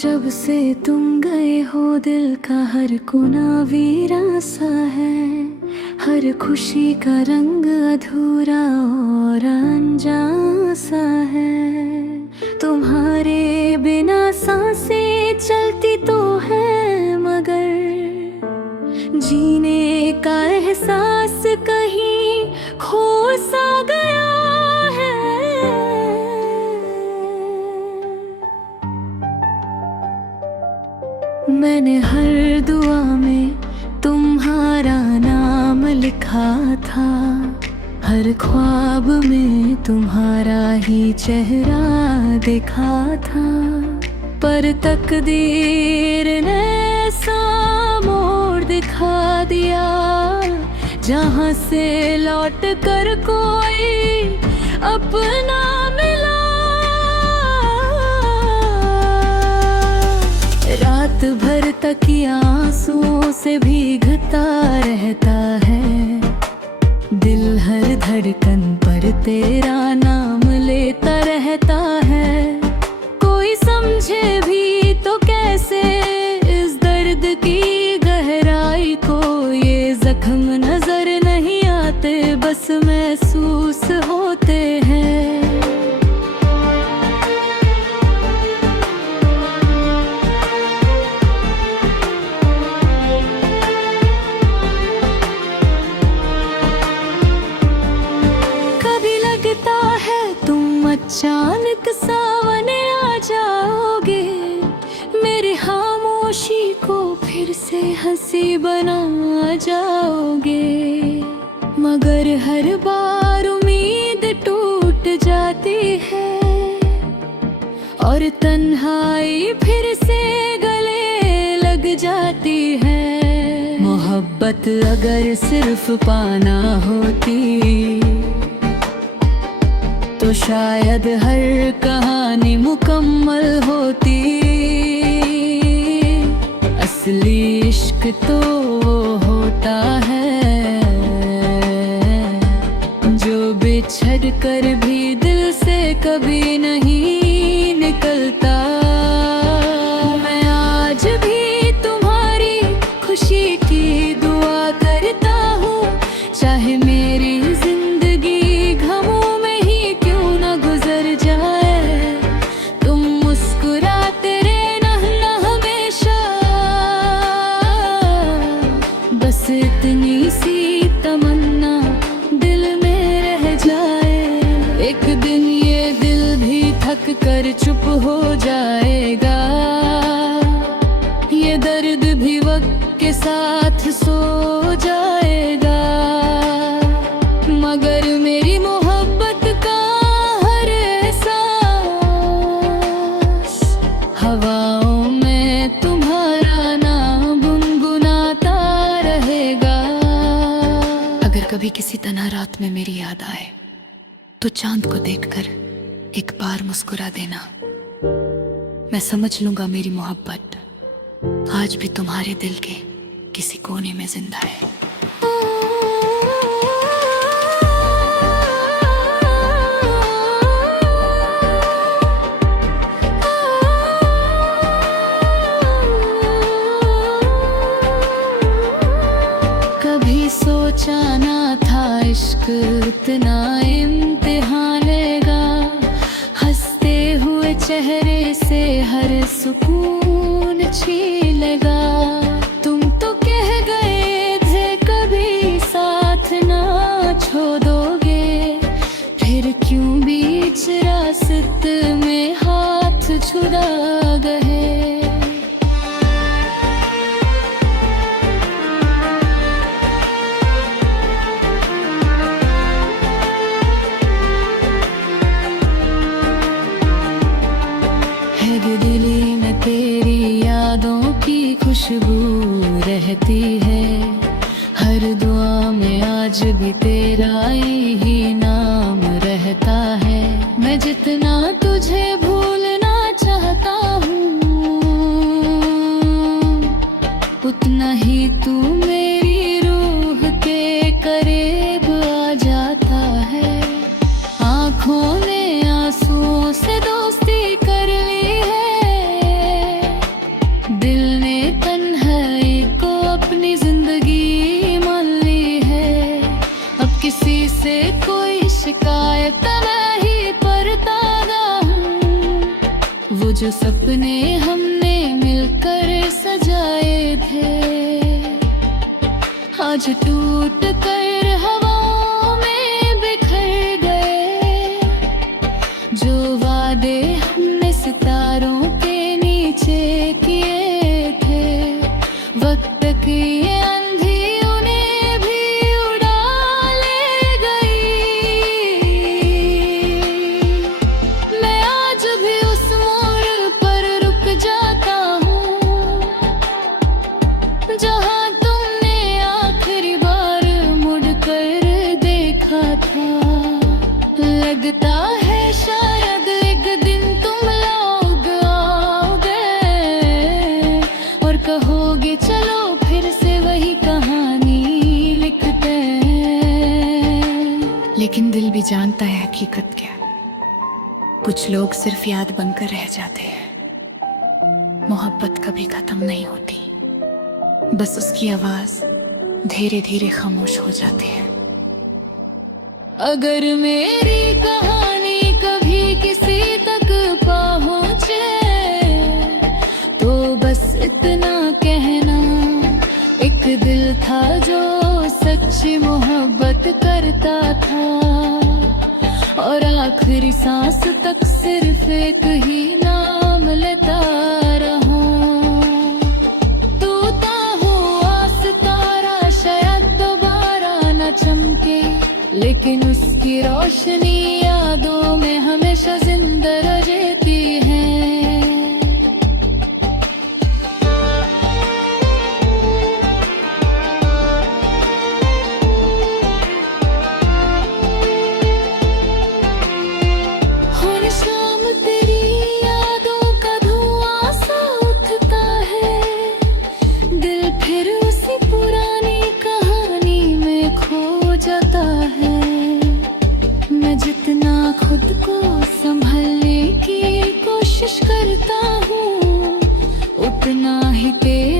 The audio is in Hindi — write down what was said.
जब से तुम गए हो दिल का हर कोना वीरा सा है। हर खुशी का रंग अधूरा और अनजान सा है। तुम्हारे बिना सांसें चलती तो है मगर जीने का एहसास कहीं खो सा गया है। मैंने हर दुआ में तुम्हारा नाम लिखा था। हर ख्वाब में तुम्हारा ही चेहरा देखा था। पर तकदीर ने ऐसा मोड़ दिखा दिया जहां से लौट कर कोई अपना मिला। रात भर तक आंसुओं से भीगता रहता है। दिल हर धड़कन पर तेरा नाम लेता रहता है। कोई समझे भी तो कैसे इस दर्द की गहराई को। ये जख्म नजर नहीं आते बस महसूस होते हैं। अचानक सामने आ जाओगे। मेरी खामोशी को फिर से हंसी बना जाओगे। मगर हर बार उम्मीद टूट जाती है और तन्हाई फिर से गले लग जाती है। मोहब्बत अगर सिर्फ पाना होती तो शायद हर कहानी मुकम्मल होती। असली इश्क तो वो होता है जो बिछड़ कर भी दिल से कभी नहीं निकलता। मैं आज भी तुम्हारी खुशी की दुआ करता हूँ। चाहे मेरी इतनी सी तमन्ना दिल में रह जाए। एक दिन ये दिल भी थक कर चुप हो जाएगा। ये दर्द भी वक्त के साथ सो जाएगा। मगर मेरी मोहब्बत का हर एहसास हवाओं में तुम्हारा नाम गुनगुनाता रहेगा। अगर कभी किसी तरह रात में मेरी याद आए तो चांद को देखकर एक बार मुस्कुरा देना। मैं समझ लूंगा मेरी मोहब्बत आज भी तुम्हारे दिल के किसी कोने में जिंदा है। कभी सोचा ना था इश्क इतना इम्तिहान लेगा। हंसते हुए चेहरे से हर सुकून छीलेगा। तुम तो कह गए थे कभी साथ ना छोड़ोगे। फिर क्यों बीच रास्ते में हाथ छुड़ा गए। दिली में तेरी यादों की खुशबू रहती है। हर दुआ में आज भी तेरा ही नाम रहता है। मैं जितना तुझे भूलना चाहता हूँ उतना ही तू मेरी रूह के करीब आ जाता है। आँखों ने आंसुओं से दोस्ती कर ली है। शिकायत मैं ही परतादा हूँ। वो जो सपने हमने मिलकर सजाए थे आज टूट कर हवाओं में बिखर गए। जो वादे हमने सितारों के नीचे किए थे वक्त की ये आंधी उन्हें भी उड़ा ले गई। मैं आज भी उस मोड़ पर रुक जाता हूँ जहाँ तुमने आखिरी बार मुड़कर देखा था। लगता है शायद एक दिन तुम लोग आओगे और कहोगे चलो फिर से वही कहानी लिखते हैं। लेकिन दिल भी जानता है हकीकत क्या। कुछ लोग सिर्फ याद बनकर रह जाते हैं। मोहब्बत कभी खत्म नहीं होती, बस उसकी आवाज धीरे धीरे खामोश हो जाती है। अगर मेरी कहानी कभी किसी तक पहुंचे तो बस इतना कहना, एक दिल था जो सच्ची मोहब्बत करता था और आखिरी सांस तक सिर्फ एक ही नाम लेता रहा। टूटा हुआ सितारा शायद दोबारा न चमके, लेकिन उसकी रोशनी यादों में हमेशा जिंदा रहती है। हर शाम तेरी यादों का धुआं सा उठता है, दिल फिर उसी पुरानी कहानी में खो जाता है। मैं जितना खुद को संभलने की कोशिश करता हूँ उतना ही तेरा